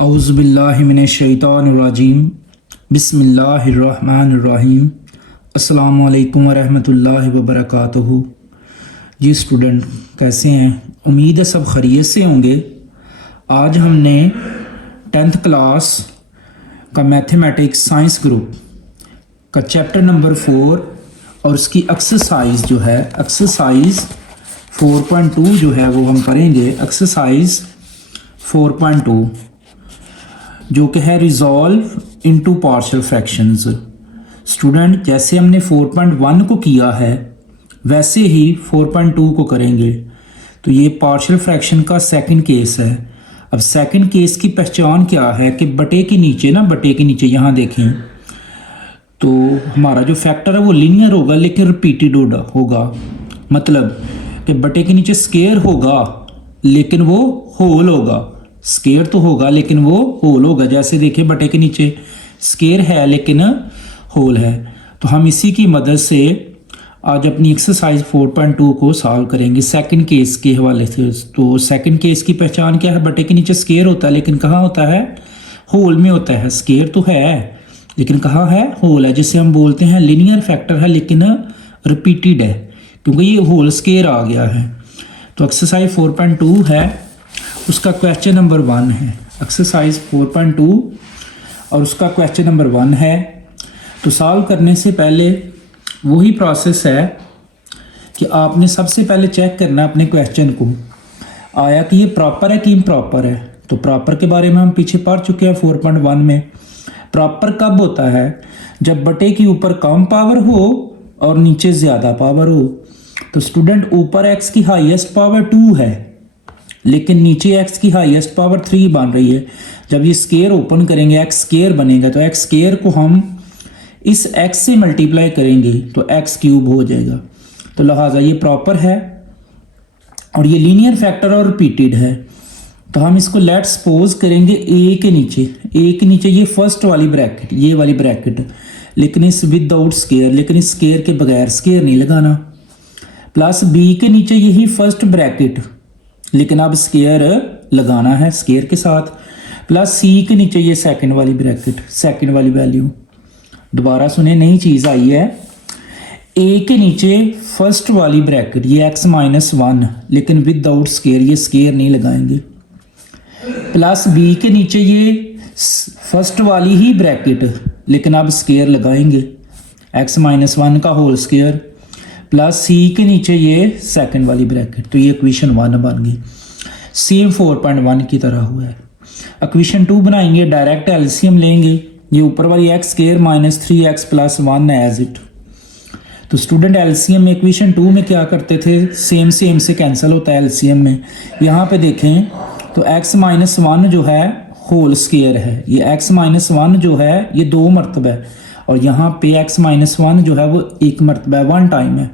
औज़ुबिल्लाहिमिनश्शैतानिर्रजीम बिस्मिल्लाहिर्रहमानिर्रहीम अस्सलामु अलैकुम वरहमतुल्लाहि वबरकातुहू। जी स्टूडेंट कैसे हैं? उम्मीद है सब खैरियत से होंगे। आज हमने 10th क्लास का मैथमेटिक्स साइंस ग्रुप का चैप्टर नंबर 4 और उसकी एक्सरसाइज जो है एक्सरसाइज 4.2 जो है वो हम करेंगे। एक्सरसाइज 4.2 जो कि है resolve into partial fractions. Student जैसे हमने 4.1 को किया है वैसे ही 4.2 को करेंगे। तो ये पार्शियल फ्रैक्शन का सेकंड केस है। अब सेकंड केस की पहचान क्या है कि बटे के नीचे यहाँ देखें तो हमारा जो फैक्टर है वो लीनियर होगा लेकिन रिपीटेड होगा। मतलब कि बटे के नीचे स्केयर होगा लेकिन वो होल होगा। स्केयर तो होगा लेकिन वो होल होगा। जैसे देखिए बटे के नीचे स्केयर है लेकिन होल है। तो हम इसी की मदद से आज अपनी एक्सरसाइज 4.2 को सॉल्व करेंगे सेकंड केस के हवाले से। तो सेकंड केस की पहचान क्या है? बटे के नीचे स्केयर होता है लेकिन कहाँ होता है? होल में होता है। स्केयर तो है लेकिन कहाँ है? होल है, जिसे हम बोलते हैं लीनियर फैक्टर है लेकिन रिपीटेड है क्योंकि ये होल स्केयर आ गया है। तो एक्सरसाइज 4.2 है, उसका क्वेश्चन नंबर 1 है। एक्सरसाइज 4.2 और उसका क्वेश्चन नंबर 1 है। तो सॉल्व करने से पहले वही प्रोसेस है कि आपने सबसे पहले चेक करना अपने क्वेश्चन को आया कि ये प्रॉपर है कि इम्प्रॉपर है। तो प्रॉपर के बारे में हम पीछे पढ़ चुके हैं 4.1 में। प्रॉपर कब होता है? जब बटे के ऊपर कम पावर हो और नीचे ज़्यादा पावर हो। तो स्टूडेंट ऊपर x की हाईएस्ट पावर 2 है लेकिन नीचे x की हाईएस्ट पावर 3 बन रही है। जब ये स्केयर ओपन करेंगे x स्केयर बनेगा तो x स्केयर को हम इस x से मल्टीप्लाई करेंगे तो x क्यूब हो जाएगा। तो लिहाजा ये प्रॉपर है और ये लीनियर फैक्टर और रिपीटेड है। तो हम इसको लेट सपोज करेंगे a के नीचे ये फर्स्ट वाली ब्रैकेट, ये वाली ब्रैकेट, लेकिन इस विदाउट स्केयर, लेकिन इस स्केयर के बगैर स्केयर नहीं लगाना। प्लस b के नीचे यही फर्स्ट ब्रैकेट लेकिन अब स्केयर लगाना है स्केयर के साथ। प्लस c के नीचे ये सेकंड वाली ब्रैकेट, सेकंड वाली वैल्यू। दोबारा सुने, नई चीज़ आई है। a के नीचे फर्स्ट वाली ब्रैकेट ये x-1 लेकिन विदाउट स्केयर, ये स्केयर नहीं लगाएंगे। प्लस b के नीचे ये फर्स्ट वाली ही ब्रैकेट लेकिन अब स्केयर लगाएंगे x-1 का होल स्केयर। प्लस c के नीचे ये सेकंड वाली ब्रैकेट। तो ये इक्वेशन 1 बन गई। सेम 4.1 की तरह हुआ है। इक्वेशन 2 बनाएंगे, डायरेक्ट एलसीएम लेंगे। ये ऊपर वाली x square minus 3x plus 1 as it. तो स्टूडेंट एलसीएम में इक्वेशन 2 में क्या करते थे? सेम से कैंसिल होता है एलसीएम में। यहाँ पे देखें तो x-1 जो है होल स्केयर है, ये x-1 जो है ये 2 मरतबा है और यहाँ पे x-1 जो है वो 1 मरतबा है, 1 टाइम है।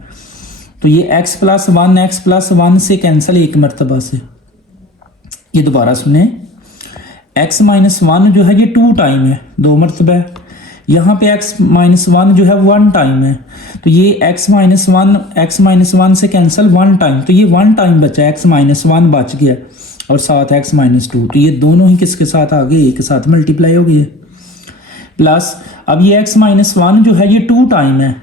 तो ये x प्लस 1 से कैंसिल 1 मरतबा से। ये दोबारा सुने, x-1 जो है ये 2 टाइम है, 2 मरतबा है। यहाँ पे x-1 जो है 1 टाइम है। तो ये x-1 से कैंसिल 1 टाइम, तो ये 1 टाइम बचा, x-1 बच गया और साथ x-2। तो ये दोनों ही किसके साथ आ गए? एक के साथ मल्टीप्लाई हो गए। प्लस अब ये x-1 जो है ये 2 टाइम है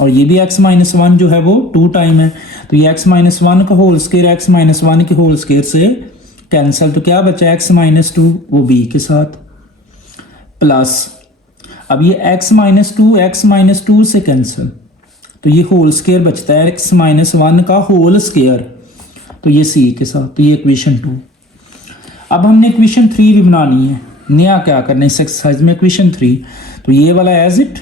और ये भी x-1 जो है वो 2 टाइम है। तो ये x-1 का होल स्केयर x-1 के होल स्केयर से कैंसिल। तो क्या बचा? x-2 वो b के साथ। प्लस अब ये x-2 से कैंसिल, तो ये होल स्केयर बचता है x-1 का होल स्केयर, तो ये c के साथ। तो ये इक्वेशन 2। अब हमने इक्वेशन 3 भी बनानी है। नया क्या करना है इस एक्सरसाइज में? इक्वेशन 3। तो ये वाला एज इट,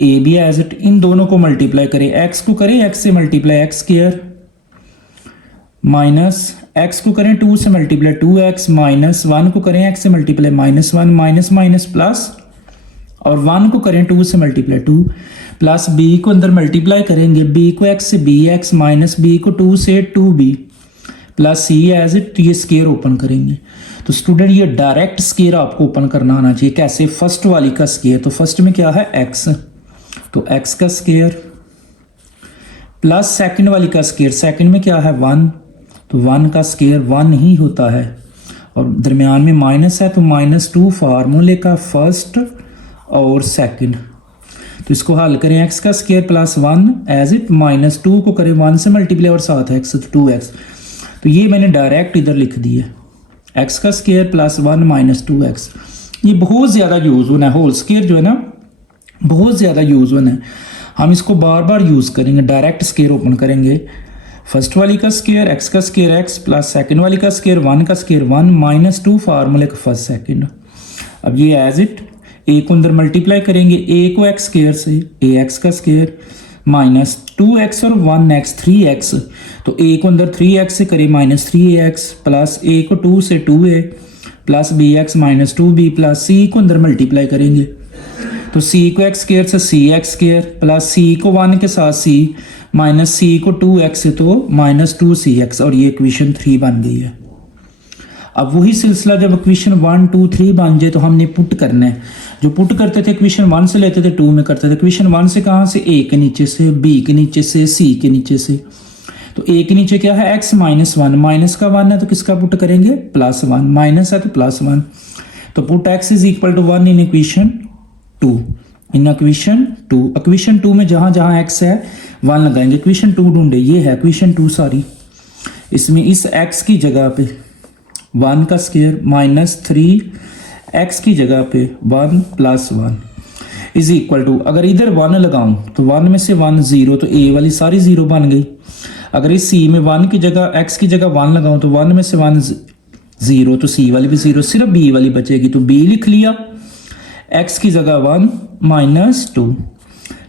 ए भी एज इट, इन दोनों को मल्टीप्लाई करें। x को करें x से multiply x square, minus x को करें 2 से मल्टीप्लाई 2x, माइनस 1 को करें x से मल्टीप्लाई -1, माइनस माइनस प्लस, और 1 को करें 2 से मल्टीप्लाई 2, प्लस b को अंदर मल्टीप्लाई करेंगे, b को x से bx, माइनस b को 2 से 2b, plus c as it. ये स्केयर ओपन करेंगे। तो स्टूडेंट ये डायरेक्ट स्केयर आपको ओपन करना आना चाहिए। कैसे? फर्स्ट वाली का स्केयर, तो फर्स्ट में क्या है? x, तो x का स्केयर, प्लस सेकंड वाली का स्केयर, सेकंड में क्या है? 1, तो 1 का स्केयर 1 ही होता है और दरमियान में माइनस है, तो -2 फार्मूले का फर्स्ट और सेकंड। तो इसको हल करें, x का स्क्वायर प्लस 1 एज इट, -2 को करें 1 से मल्टीप्लाई और साथ x, तो 2x। तो ये मैंने डायरेक्ट इधर लिख दिया, x का स्क्वायर प्लस 1 -2x। ये बहुत ज़्यादा यूज़ होना है, होल स्क्वायर जो है ना बहुत ज़्यादा यूज़ होना है, हम इसको बार बार यूज़ करेंगे। डायरेक्ट स्क्वायर ओपन करेंगे, फर्स्ट वाली का स्क्वायर x का स्क्वायर x प्लस सेकंड वाली का स्क्वायर 1 का स्क्वायर 1 -2 फार्मूले का फर्स्ट सेकंड। अब ये एज इट a को अंदर मल्टीप्लाई करेंगे, a को x स्क्वायर से ax का स्क्वायर -2x और 1x 3x, तो a को अंदर 3x से करें -3ax प्लस a को 2 से 2a plus bx -2b plus c को अंदर मल्टीप्लाई करेंगे, तो c को x स्क्वायर से cx स्क्वायर प्लस c को 1 के साथ c माइनस c को 2x से तो -2cx, और ये इक्वेशन 3 बन गई है। अब वही सिलसिला जब इक्वेशन 1 2 3 बन जाए तो हमने पुट करना है। जो पुट करते थे इक्वेशन 1 से लेते थे 2 में करते थे। इक्वेशन 1 से कहाँ से, a के नीचे से, b के नीचे से, c के नीचे से। तो a के नीचे क्या है, x -1, माइनस का 1 है तो किसका पुट करेंगे, +1, माइनस है तो +1। तो put x is equal to 1 in equation 2, in equation 2। Equation 2 में जहाँ जहाँ x है 1 लगाएंगे। इक्वेशन 2 ढूंढे, ये है इक्वेशन 2 सारी। इसमें इस x की जगह पे 1 का स्क्वायर -3x की जगह पे 1 + 1 इज इक्वल टू, अगर इधर 1 लगाऊं तो 1 में से 1 0, तो a वाली सारी 0 बन गई। अगर इस c में 1 की जगह x की जगह 1 लगाऊं तो 1 में से 1 0, तो c वाली भी 0, सिर्फ b वाली बचेगी, तो b लिख लिया, x की जगह 1 -2,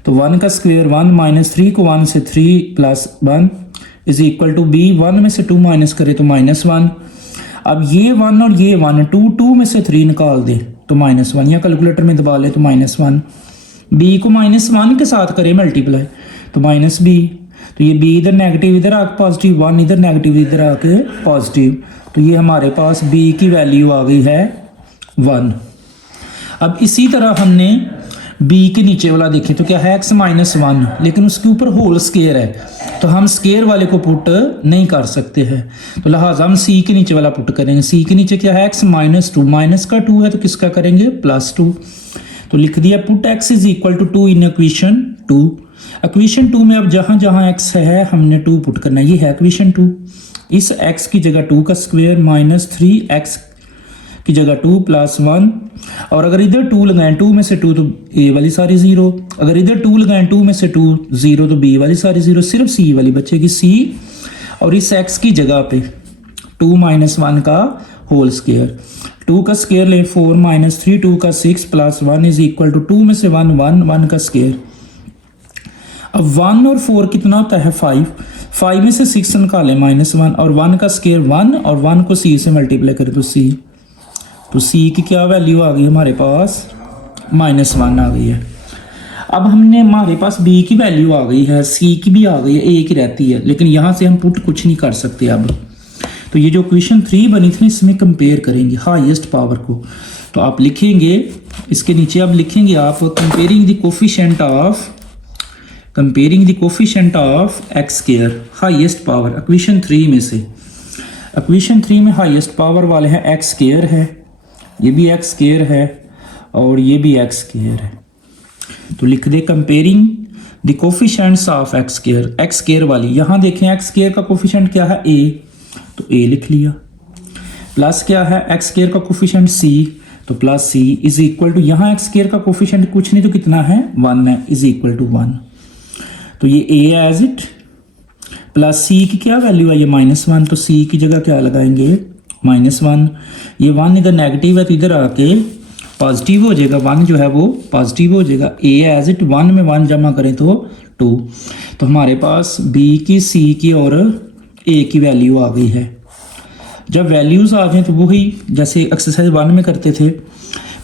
तो 1 का स्क्वायर 1 -3 को 1 से 3 + 1 इज इक्वल टू b, 1 में से 2 माइनस करे तो -1। अब ये 1 और ये 1, 2 में से 3 निकाल दे तो -1, या कैलकुलेटर में दबा ले तो -1। b को -1 के साथ करे मल्टीप्लाई तो -b, तो ये b इधर नेगेटिव इधर आके पॉजिटिव, 1 इधर नेगेटिव इधर आके पॉजिटिव, तो ये हमारे पास b की वैल्यू आ गई है 1। अब इसी तरह हमने b के नीचे वाला देखें तो क्या है, x -1, लेकिन उसके ऊपर होल स्क्वायर है, तो हम स्क्वायर वाले को पुट नहीं कर सकते हैं, तो लिहाजा हम c के नीचे वाला पुट करेंगे। c के नीचे क्या है, x -2, माइनस का 2 है तो किसका करेंगे, +2, तो लिख दिया put x is equal to 2 in equation 2। Equation 2 में अब जहाँ जहाँ x है हमने 2 पुट करना है, ये है इक्वेशन 2। इस x की जगह 2 का स्क्वायर -3x की जगह 2 + 1, और अगर इधर 2 लगाएं 2 में से 2 तो a वाली सारी 0, अगर इधर 2 लगाएं 2 में से 2 0 तो b वाली सारी 0, सिर्फ c वाली बचेगी c, और इस x की जगह पे 2 - 1 का होल स्क्वायर, 2 का स्क्वायर ले 4 - 3 2 का 6 + 1 इज इक्वल टू 2 में से 1 1 1 का स्क्वायर। अब 1 और 4 कितना होता है, 5 में से 6 निकालें -1, और 1 का स्क्वायर 1, और 1 को c से मल्टीप्लाई करें तो c, तो c की क्या वैल्यू आ गई हमारे पास, -1 आ गई है। अब हमने हमारे पास b की वैल्यू आ गई है, c की भी आ गई है, a की रहती है, लेकिन यहाँ से हम पुट कुछ नहीं कर सकते। अब तो ये जो इक्वेशन 3 बनी थी इसमें कंपेयर करेंगे हाईएस्ट पावर को, तो आप लिखेंगे इसके नीचे, अब लिखेंगे आप comparing the coefficient of x square highest power. Equation 3 में से, इक्वेशन 3 में हाईएस्ट पावर वाले हैं x स्क्वायर है, ये भी x स्क्वायर है, और ये भी x स्क्वायर है, तो लिख दे comparing the coefficients of x square. x square वाली यहाँ देखें, x स्क्वायर का कोफिशिएंट क्या है, a, तो a लिख लिया, प्लस क्या है x स्क्वायर का कोफिशिएंट c, तो plus c is equal to, यहाँ x स्क्वायर का कोफिशिएंट कुछ नहीं तो कितना है, 1 है, इज इक्वल टू 1, तो ये a as it, plus c की क्या वैल्यू है, ये -1, तो c की जगह क्या लगाएंगे, -1, ये 1 इधर नेगेटिव है तो इधर आके पॉजिटिव हो जाएगा, 1 जो है वो पॉजिटिव हो जाएगा। a एज इट 1 में 1 जमा करें तो 2, तो हमारे पास b की, c की और a की वैल्यू आ गई है। जब वैल्यूज आ जाए तो वही जैसे एक्सरसाइज 1 में करते थे,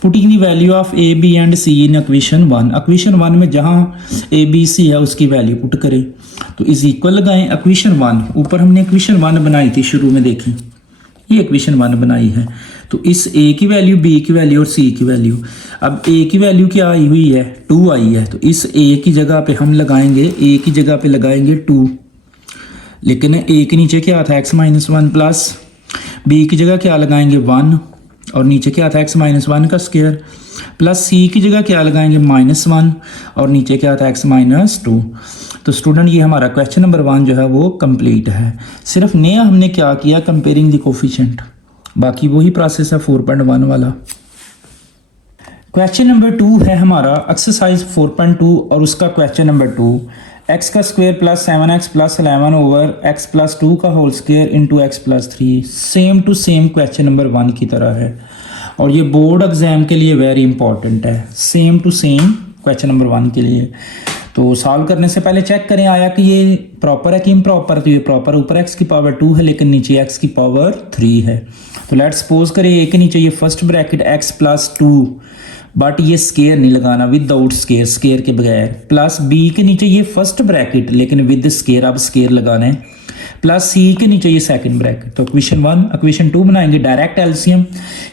putting the value of a b and c in equation 1। Equation 1 में जहाँ a b c है उसकी वैल्यू पुट करें, तो इज इक्वल लगाएं इक्वेशन 1, ऊपर हमने इक्वेशन 1 बनाई थी शुरू में, देखी ये इक्वेशन 1 बनाई है, तो इस a की वैल्यू, b की वैल्यू और c की वैल्यू, अब a की वैल्यू क्या आई हुई है, 2 आई है, तो इस a की जगह पे हम लगाएंगे, a की जगह पे लगाएंगे 2, लेकिन a के नीचे क्या था, x -1 प्लस बी की जगह क्या लगाएंगे 1 और नीचे क्या था x माइनस 1 का स्क्वायर, प्लस सी की जगह क्या लगाएंगे -1 और नीचे क्या था x माइनस 2। तो स्टूडेंट ये हमारा क्वेश्चन नंबर 1 जो है वो कंप्लीट है। सिर्फ नया हमने क्या किया, कंपेयरिंग द कोफिशिएंट, बाकी वही प्रोसेस है 4.1 वाला। क्वेश्चन नंबर 2 है हमारा एक्सरसाइज 4.2 और उसका क्वेश्चन नंबर 2, एक्स का square plus 7x plus 11 over x plus 2 का whole square into x plus 3। Same to same question number 1 की तरह है और ये बोर्ड एग्जाम के लिए वेरी इंपॉर्टेंट है, same to same question number 1 के लिए। तो सॉल्व करने से पहले चेक करें आया कि ये प्रॉपर है कि इम्प्रॉपर। तो ये प्रॉपर, ऊपर एक्स की पावर 2 है लेकिन नीचे एक्स की पावर 3 है। तो लेट्स सपोज करें ए के नीचे ये first bracket x plus 2, but ये स्केयर नहीं लगाना, विदाउट स्केयर, स्केयर के बगैर, प्लस बी के नीचे ये फर्स्ट ब्रैकेट लेकिन विद स्केयर, अब स्केयर लगाना है, प्लस सी के नीचे ये सेकंड ब्रैकेट। तो इक्वेशन 1 इक्वेशन 2 बनाएंगे डायरेक्ट एलसीएम,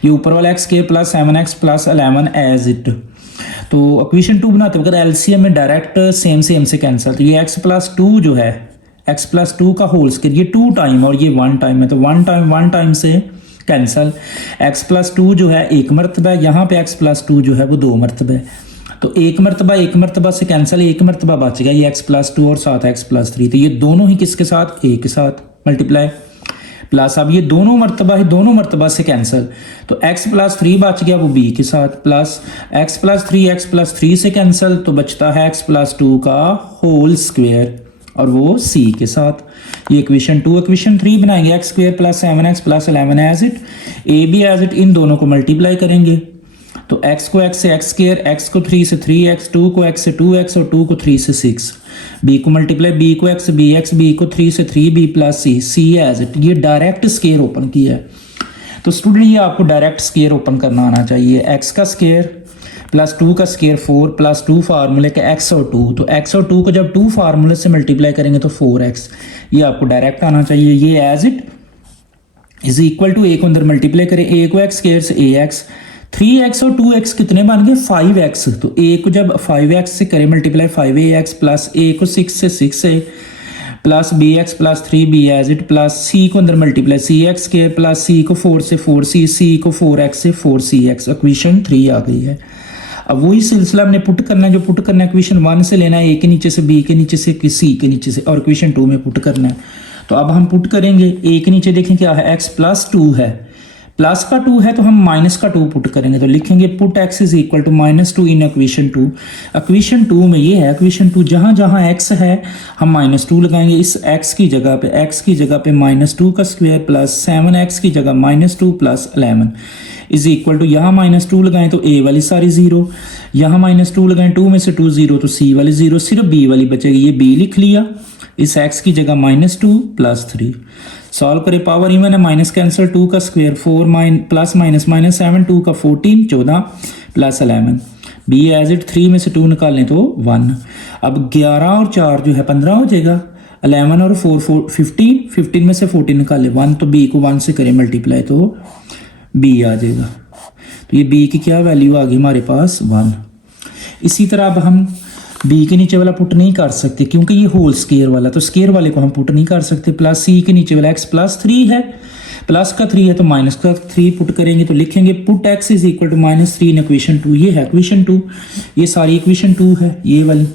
ये ऊपर वाला x square plus 7x plus 11 as it. तो इक्वेशन 2 बनाते वक्त एलसीएम में डायरेक्ट सेम से कैंसिल, तो ये x प्लस 2 जो है, x प्लस 2 का होल स्केयर, ये 2 टाइम और ये 1 टाइम है, तो 1 टाइम से कैंसल। x प्लस 2 जो है 1 मरतबा है, यहाँ पे x प्लस 2 जो है वो 2 मरतबा है, तो 1 मरतबा से कैंसिल, 1 मरतबा बच गया, ये x प्लस 2 और साथ x प्लस 3, तो ये दोनों ही किसके साथ, a के साथ मल्टीप्लाई, प्लस अब ये दोनों मरतबा से कैंसिल, तो x प्लस 3 बच गया वो b के साथ, प्लस x प्लस 3 से कैंसिल, तो बचता है x प्लस 2 का होल स्क्वायर और वो c के साथ। ये इक्वेशन 2 इक्वेशन 3 बनाएंगे, x square plus 7x plus 11 as it, A B as it, इन दोनों को मल्टीप्लाई करेंगे, तो x को x से x स्क्वायर, x को 3 से 3x, 2 को x से 2x और 2 को 3 से 6, b को मल्टीप्लाई, b को x से bx, b को 3 से 3b plus c as it. ये डायरेक्ट स्क्वायर ओपन किया है, तो स्टूडेंट ये आपको डायरेक्ट स्क्वायर ओपन करना आना चाहिए। x का स्क्वायर प्लस 2 का स्क्वायर 4 प्लस 2 फार्मूले के x और 2, तो x और 2 को जब 2 फार्मूले से मल्टीप्लाई करेंगे तो 4x, ये आपको डायरेक्ट आना चाहिए। ये as it is equal to a को अंदर मल्टीप्लाई करें, a को x स्क्वायर से ax, 3x और 2x कितने बन गए 5x, तो a को जब 5x से करें मल्टीप्लाई 5ax प्लस a को 6 से 6a plus bx plus 3b as it, plus c को अंदर multiply cx square plus c को 4 से 4c, c को 4x से 4cx। इक्वेशन 3 आ गई है। अब वही सिलसिला हमने पुट करना है, जो पुट करना है इक्वेशन 1 से लेना है, a के नीचे से, b के नीचे से, c के नीचे से, और इक्वेशन 2 में पुट करना है। तो अब हम पुट करेंगे, a के नीचे देखें क्या है, x प्लस 2 है, प्लस का 2 है तो हम माइनस का 2 पुट करेंगे, तो लिखेंगे put x is equal to -2 in equation 2। Equation 2 में ये है, इक्वेशन 2 जहाँ जहाँ x है हम -2 लगाएंगे, इस x की जगह पे -2 का स्क्वायर प्लस 7x की जगह -2 प्लस 11 इज इक्वल टू, यहाँ -2 लगाएं तो a वाली सारी 0, यहाँ -2 लगाएं 2 में से 2 0, तो c वाली 0, सिर्फ b वाली बचेगी, ये b लिख लिया, इस x की जगह -2 प्लस 3। सॉल्व करें, पावर इवन है, माइनस कैंसिल, 2 का स्क्वायर 4 प्लस -7, 2 का 14 14 प्लस 11, b एज इट, 3 में से 2 निकालें तो 1। अब 11 और 4 जो है 15 हो जाएगा, 11 और 4 15 में से 14 निकाले 1, तो b को 1 से करें मल्टीप्लाई तो b आ जाएगा। तो ये b की क्या वैल्यू आ गई हमारे पास 1। इसी तरह अब हम b के नीचे वाला पुट नहीं कर सकते क्योंकि ये होल स्क्वायर वाला, तो स्क्वायर वाले को हम पुट नहीं कर सकते। प्लस c के नीचे वाला x प्लस 3 है, प्लस का 3 है तो माइनस का 3 पुट करेंगे, तो लिखेंगे put x is equal to -3 in equation 2। ये है इक्वेशन 2, ये सारी इक्वेशन 2 है, ये वाली।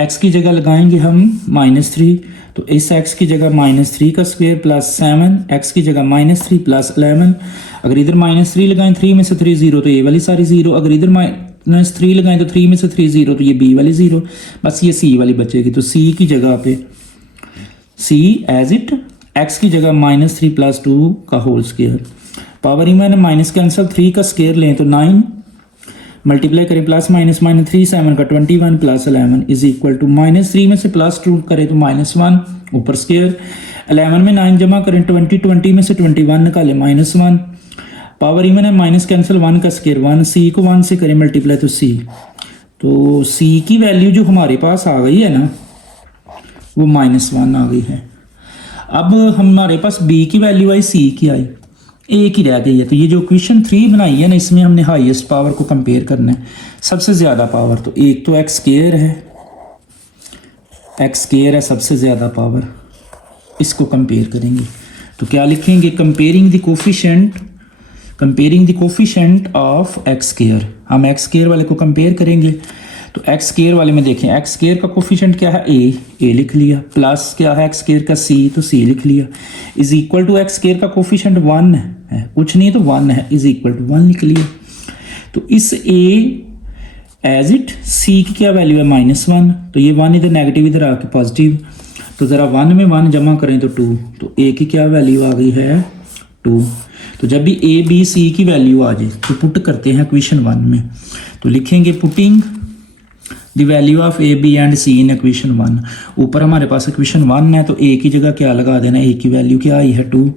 x की जगह लगाएंगे हम -3, तो इस x की जगह -3 का स्क्वायर प्लस 7, x की जगह -3 प्लस 11, अगर इधर -3 लगाएं 3 में से 3 0, तो ये वाली सारी 0, अगर इधर -3 लगाएं तो 3 में से 3 0, तो ये b वाली 0, बस ये c वाली बचेगी। तो c की जगह पे c एज इट, x की जगह -3 प्लस 2 का होल स्क्वायर, पावर इवन है, माइनस कैंसिल, 3 का स्क्वायर लें तो 9, मल्टीप्लाई करें प्लस माइनस -3 7 का 21 प्लस 11 इज इक्वल टू, -3 में से प्लस 2 करें तो -1 ऊपर स्क्वायर, 11 में 9 जमा करें 20 में से 21 निकालें -1, पावर इवन है, माइनस कैंसिल, 1 का स्क्वायर 1, c को 1 से करें मल्टीप्लाई तो c, तो c की वैल्यू जो हमारे पास आ गई है ना वो -1 आ गई है। अब हमारे पास b की वैल्यू आई, c की आई, a की रह गई है। तो ये जो इक्वेशन 3 बनाई है ना, इसमें हमने हाईएस्ट पावर को कंपेयर करना है, सबसे ज़्यादा पावर, तो एक तो x स्क्वायर है सबसे ज़्यादा पावर, इसको कंपेयर करेंगे। तो क्या लिखेंगे, comparing the coefficient of x square. हम एक्स स्क्वायर वाले को कंपेयर करेंगे, तो एक्स स्क्वायर वाले में देखें, एक्स स्क्वायर का कोफिशिएंट क्या है, ए लिख लिया, प्लस क्या है एक्स स्क्वायर का सी, तो सी लिख लिया, is equal to x square का कोफिशिएंट 1 है, कुछ नहीं तो 1 है, इज इक्वल टू 1 लिख लिया। तो इस ए एज इट, सी की क्या वैल्यू है -1, तो ये 1 इधर नेगेटिव इधर आके पॉजिटिव, तो ज़रा 1 में 1 जमा करें तो 2, तो ए की क्या वैल्यू आ गई है 2। तो जब भी ए बी सी की वैल्यू आ जाए तो पुट करते हैं इक्वेशन 1 में, तो लिखेंगे putting the value of a b and c in equation 1। ऊपर हमारे पास इक्वेशन 1 है, तो ए की जगह क्या लगा देना, ए की वैल्यू क्या आई है 2,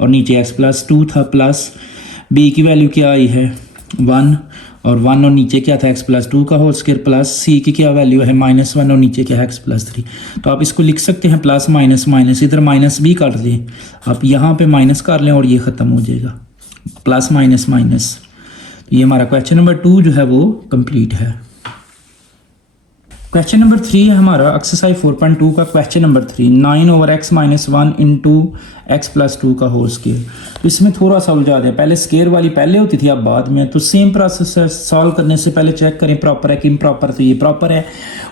और नीचे x प्लस 2 था, प्लस बी की वैल्यू क्या आई है 1, और 1 और नीचे क्या था x प्लस 2 का होल स्क्वायर, प्लस सी की क्या वैल्यू है -1 और नीचे क्या है x प्लस 3। तो आप इसको लिख सकते हैं प्लस माइनस माइनस, इधर माइनस भी कर दें, आप यहाँ पे माइनस कर लें और ये ख़त्म हो जाएगा, प्लस माइनस माइनस। तो ये हमारा क्वेश्चन नंबर 2 जो है वो कंप्लीट है। क्वेश्चन नंबर 3 है हमारा एक्सरसाइज 4.2 का question number 3, 9/x-1 into x plus 2 का होल स्क्वायर। तो इसमें थोड़ा सा उलझा दिया, पहले स्क्वायर वाली पहले होती थी, अब बाद में। तो सेम प्रोसेस है, सॉल्व करने से पहले चेक करें प्रॉपर है कि इम्प्रॉपर। तो ये प्रॉपर है,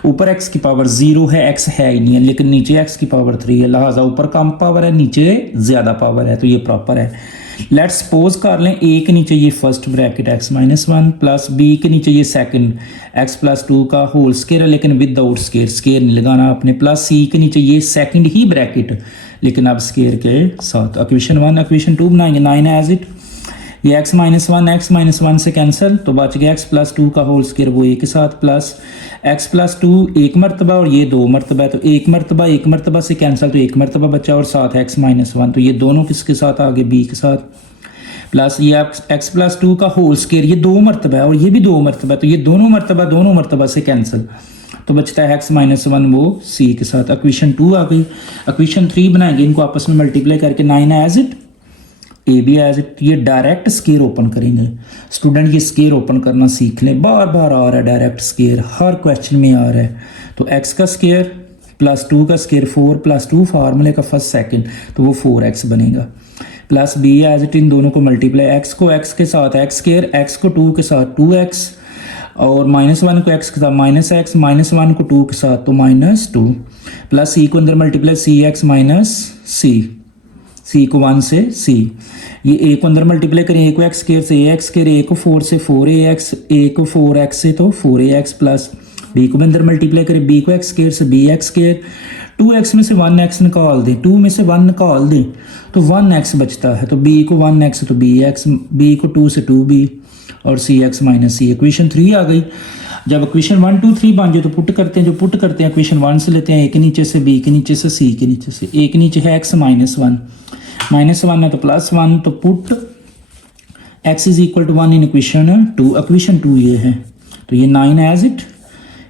ऊपर x की पावर 0 है, x है ही नहीं है, लेकिन नीचे x की पावर 3 है, लिहाजा ऊपर कम पावर है, नीचे ज़्यादा पावर है, तो ये प्रॉपर है। लेट्स सपोज कर लें ए के नीचे ये first bracket x-1 plus B के नीचे ये सेकंड x प्लस 2 का होल स्क्वायर है, लेकिन विदाउट स्क्वायर नहीं लगाना आपने, प्लस सी के नीचे ये सेकंड ही ब्रैकेट, लेकिन अब स्क्वायर के साथ। इक्वेशन 1 इक्वेशन 2 बनाएंगे, 9 एज इट, ये x-1 से कैंसिल, तो बच गया x प्लस 2 का होल स्क्वायर वो ए के साथ, प्लस x प्लस 2 एक मरतबा और ये 2 मरतबा है, तो एक मरतबा से कैंसिल, तो एक मरतबा बचा, और साथ x-1, तो ये दोनों किसके साथ आ गए, b के साथ, प्लस ये x प्लस 2 का होल स्क्वायर ये 2 मरतबा है और ये भी 2 मरतबा है, तो ये दोनों मरतबा से कैंसिल, तो बचता है x-1 वो c के साथ। इक्वेशन 2 आ गई। इक्वेशन 3 बनाएंगे, इनको आपस में मल्टीप्लाई करके 9 as it, A B as it, ये डायरेक्ट स्क्वायर ओपन करेंगे। स्टूडेंट ये स्क्वायर ओपन करना सीख लें, बार बार आ रहा है डायरेक्ट स्क्वायर, हर क्वेश्चन में आ रहा है। तो x का स्क्वायर प्लस 2 का स्क्वायर 4 प्लस 2 फार्मूले का फर्स्ट सेकंड, तो वो 4x बनेगा, प्लस b एज इट, इन दोनों को मल्टीप्लाई, x को x के साथ x स्क्वायर, x को 2 के साथ 2x, और -1 को x के साथ -x, -1 को 2 के साथ तो -2, प्लस c को अंदर मल्टीप्लाई cx माइनस c को 1 से c, ये a को अंदर मल्टीप्लाई करें, a को x स्क्वायर से ax स्क्वायर, a को 4 से 4ax, a को 4x से तो 4ax, प्लस b को अंदर मल्टीप्लाई करें, b को x स्क्वायर से bx स्क्वायर, 2x में से 1x निकाल दें, 2 में से 1 निकाल दें तो 1x बचता है, तो b को 1x तो bx, b को 2 से 2b, और cx माइनस c। इक्वेशन 3 आ गई। जब इक्वेशन 1 2 3 बन जाए तो पुट करते हैं, जो पुट करते हैं इक्वेशन 1 से लेते हैं, a के नीचे से, b के नीचे से, c के नीचे से। a के नीचे है x-1 -1 है तो +1, तो put x is equal to 1 in equation 2। Equation 2 ये है, तो ये 9 एज इट,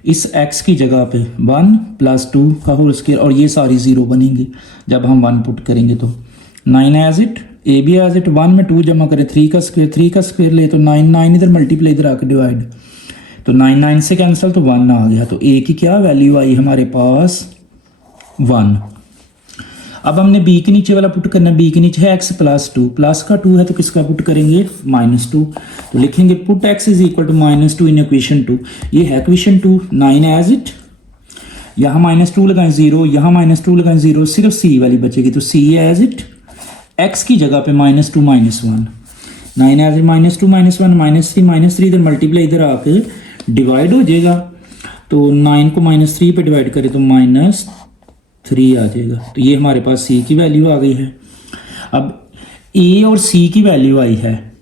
इस x की जगह पे 1 प्लस 2 का होल स्क्वायर, और ये सारी 0 बनेंगी जब हम 1 पुट करेंगे। तो 9 as it, A B as it, 1 में 2 जमा करें, 3 का स्क्वायर ले, तो 9 इधर मल्टीप्लाई इधर आकर डिवाइड, तो 9 से कैंसिल, तो 1 आ गया। तो ए की क्या वैल्यू आई हमारे पास 1। अब हमने b के नीचे वाला पुट करना है, b के नीचे है x प्लस 2, प्लस का 2 है तो किसका पुट करेंगे -2, तो लिखेंगे put x is equal to -2 in equation 2। ये है इक्वेशन 2, 9 एज इट, यहाँ -2 लगाएं 0, यहाँ -2 लगाएं 0, सिर्फ c वाली बचेगी, तो c एज इट, x की जगह पे -2 -1, 9 एज इट, -2 -1 -3 इधर मल्टीप्लाई इधर आके डिवाइड हो जाएगा, तो 9 को -3 पे डिवाइड करें तो -3 आ जाएगा। तो ये हमारे पास c की वैल्यू आ गई है। अब a और c की वैल्यू आई है,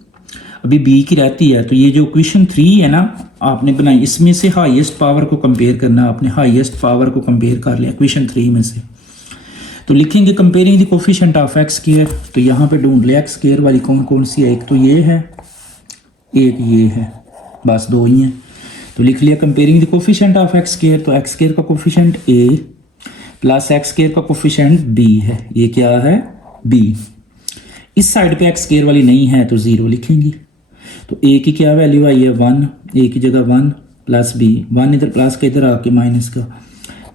अभी b की रहती है, तो ये जो इक्वेशन 3 है ना आपने बनाई, इसमें से हाईएस्ट पावर को कंपेयर करना, आपने हाईएस्ट पावर को कंपेयर कर लिया इक्वेशन 3 में से। तो लिखेंगे comparing the coefficient of x square, तो यहाँ पे ढूंढ लिया एक्स स्क्वायर वाली कौन कौन सी है, एक तो ये है, एक ये है, बस 2 ही हैं। तो लिख लिया comparing the coefficient of x square, तो एक्स स्क्वायर का coefficient a plus x square का कोफिशिएंट b है, ये क्या है b। इस साइड पे एक्स स्क्वायर वाली नहीं है तो 0 लिखेंगे। तो a की क्या वैल्यू आई है 1, a की जगह 1 प्लस b, 1 इधर प्लस का इधर आके माइनस का,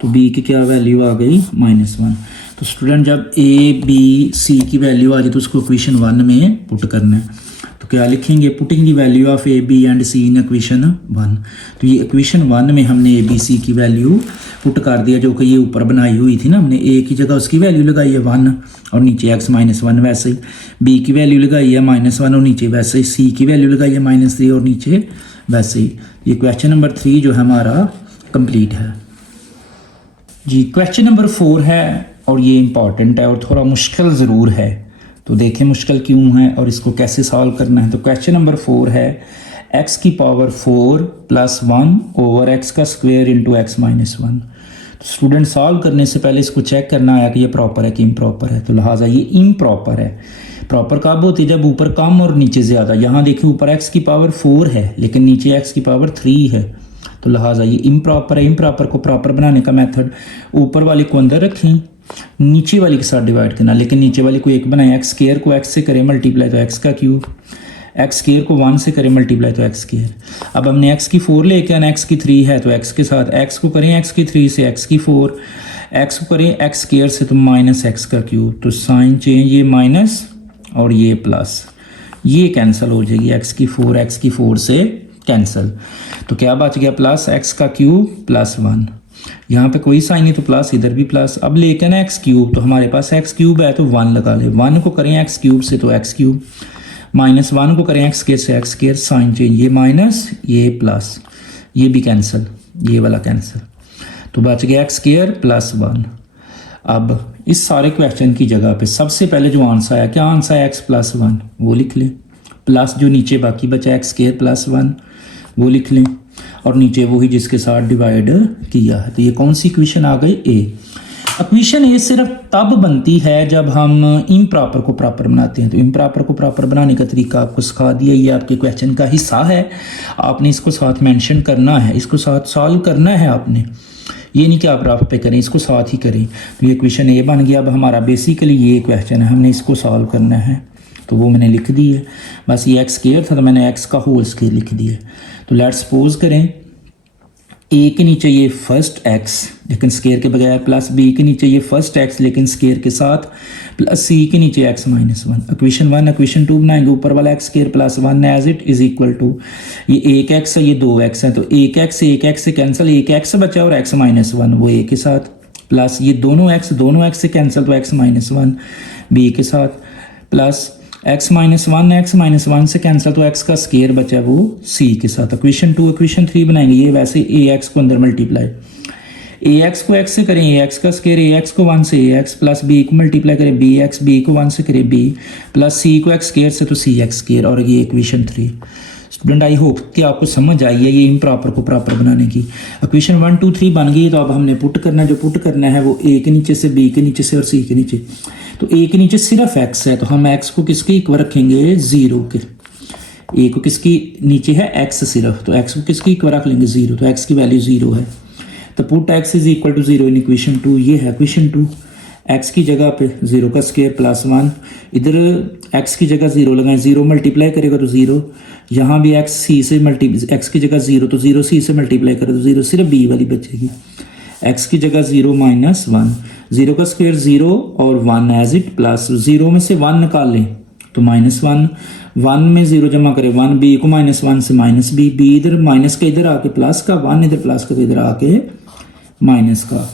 तो b की क्या वैल्यू आ गई -1। तो स्टूडेंट जब ए बी सी की वैल्यू आ जाए तो उसको इक्वेशन 1 में पुट करना है। तो क्या लिखेंगे, putting the value of a b and c in equation 1। तो ये इक्वेशन 1 में हमने ए बी सी की वैल्यू पुट कर दिया, जो कि ये ऊपर बनाई हुई थी ना, हमने ए की जगह उसकी वैल्यू लगाई है 1 और नीचे x -1, वैसे ही बी की वैल्यू लगाई है -1 और नीचे वैसे ही सी की वैल्यू लगाई है -3 और नीचे वैसे ही। ये क्वेश्चन नंबर 3 जो है हमारा कंप्लीट है जी। क्वेश्चन नंबर 4 है और ये इंपॉर्टेंट है और थोड़ा मुश्किल ज़रूर है, तो देखें मुश्किल क्यों है और इसको कैसे सॉल्व करना है। तो क्वेश्चन नंबर 4 है x की पावर 4 + 1 ओवर x का स्क्वायर इंटू x -1। तो स्टूडेंट सॉल्व करने से पहले इसको चेक करना है कि ये प्रॉपर है कि इम्प्रॉपर है। तो लिहाजा ये इम्प्रॉपर है। प्रॉपर कब होती है, जब ऊपर कम और नीचे ज़्यादा। यहाँ देखिए ऊपर x की पावर 4 है लेकिन नीचे x की पावर 3 है, तो लिहाजा ये इम्प्रॉपर है। इम्प्रॉपर को प्रॉपर बनाने का मेथड, ऊपर वाली को अंदर रखें, नीचे वाली के साथ डिवाइड करना, लेकिन नीचे वाली को 1 बनाएं। एक्स स्क्वायर को x से करें मल्टीप्लाई तो x का क्यूब, एक्स स्क्वायर को 1 से करें मल्टीप्लाई तो एक्स स्क्वायर। अब हमने x की 4 लेके आना, x की 3 है तो x के साथ x को करें x की 3 से x की 4, x को करें x स्क्वायर से तो -x का क्यूब। तो साइन चेंज, ये माइनस और ये प्लस, ये कैंसिल हो जाएगी। x की 4 से कैंसिल, तो क्या बच गया प्लस x का क्यूब +1। यहाँ पे कोई साइन नहीं तो प्लस, इधर भी प्लस। अब लेके ना x क्यूब, तो हमारे पास x क्यूब है तो 1 लगा ले। 1 को करें x क्यूब से तो x क्यूब, -1 को करें x स्क्वायर से x स्क्वायर, साइन चेंज, ये माइनस ये प्लस, ये भी कैंसिल, ये वाला कैंसिल, तो बच गया x स्क्वायर +1। अब इस सारे क्वेश्चन की जगह पे सबसे पहले जो आंसर है, क्या आंसर है, x +1 वो लिख लें, प्लस जो नीचे बाकी बचा x स्क्वायर +1 वो लिख लें, और नीचे वही जिसके साथ डिवाइड किया है। तो ये कौन सी इक्वेशन आ गई, ए। इक्वेशन ए सिर्फ तब बनती है जब हम इम्प्रॉपर को प्रॉपर बनाते हैं। तो इम्प्रॉपर को प्रॉपर बनाने का तरीका आपको सिखा दिया, ये आपके क्वेश्चन का हिस्सा है, आपने इसको साथ मेंशन करना है, इसको साथ सॉल्व करना है आपने, ये नहीं कि आप रफ पे करें, इसको साथ ही करें। तो ये क्वेश्चन ए बन गया। अब हमारा बेसिकली ये क्वेश्चन है, हमने इसको सॉल्व करना है, तो वो मैंने लिख दी है। बस ये एक्स स्क्वायर था तो मैंने एक्स का होल स्क्वायर लिख दिया। तो लेट्स सपोज करें ए के नीचे ये फर्स्ट एक्स लेकिन स्क्वायर के बगैर, प्लस बी के नीचे ये फर्स्ट एक्स लेकिन स्क्वायर के साथ, प्लस सी के नीचे x -1। इक्वेशन 1 इक्वेशन 2 बनाएंगे, ऊपर वाला x square +1 as it is equal to, ये एक एक्स है ये 2 एक्स है, तो एक एक्स से कैंसिल, एक एक्स बचा और x -1 वो ए के साथ, प्लस ये दोनों एक्स से कैंसिल तो x -1 बी के साथ, प्लस x -1 से कैंसिल तो x का स्क्वायर बचा वो c के साथ। इक्वेशन 2 इक्वेशन 3 बनाएंगे, ये वैसे ax को अंदर मल्टीप्लाई, ax को x से करें ax का स्क्वायर, ax को 1 से ax, प्लस b को मल्टीप्लाई करें bx, b को 1 से करें b, प्लस c को x स्क्वायर से तो cx स्क्वायर, और ये इक्वेशन 3। स्टूडेंट आई होप कि आपको समझ आई है ये इम्प्रॉपर को प्रॉपर बनाने की। इक्वेशन 1 2 3 बन गई, तो अब हमने पुट करना, जो पुट करना है वो a के नीचे से, b के नीचे से और c के नीचे। तो a के नीचे सिर्फ x है तो हम x को किसके इक्वल रखेंगे, 0 के। a को किसकी नीचे है x सिर्फ, तो x को किसके इक्वल रख लेंगे, 0, तो x की वैल्यू 0 है। तो put x is equal to 0 in equation 2, ये है इक्वेशन 2। x की जगह पे 0 का स्क्वायर +1, इधर x की जगह 0 लगाएं, 0 मल्टीप्लाई करेगा तो 0, यहाँ भी x c से x की जगह 0 तो 0 c से मल्टीप्लाई करेगा तो 0, सिर्फ b वाली बचेगी। x की जगह 0 -1, 0 का स्क्वायर 0 और 1 एज इट, प्लस 0 में से 1 निकाल लें तो -1, 1 में 0 जमा करें 1, b को -1 से -b, b इधर माइनस का इधर आके प्लस का, 1 इधर प्लस का तो इधर आके माइनस का,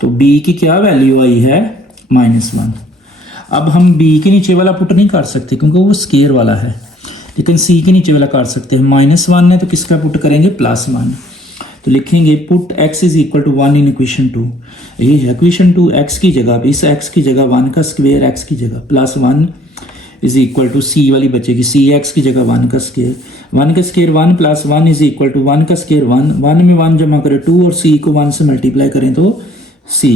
तो b की क्या वैल्यू आई है, -1। अब हम b के नीचे वाला पुट नहीं कर सकते क्योंकि वो स्क्वायर वाला है, लेकिन c के नीचे वाला कर सकते हैं। -1 है तो किसका पुट करेंगे, +1, तो लिखेंगे put x is equal to 1 in equation 2। ये है इक्वेशन 2, x की जगह, इस x की जगह 1 का स्क्वायर, x की जगह +1 इज इक्वल टू c वाली बचेगी, c x की जगह 1 का स्क्वायर, 1 का square 1 plus 1 is equal to 1 का स्क्वायर 1, 1 में 1 जमा करें 2 और c को 1 से मल्टीप्लाई करें तो c,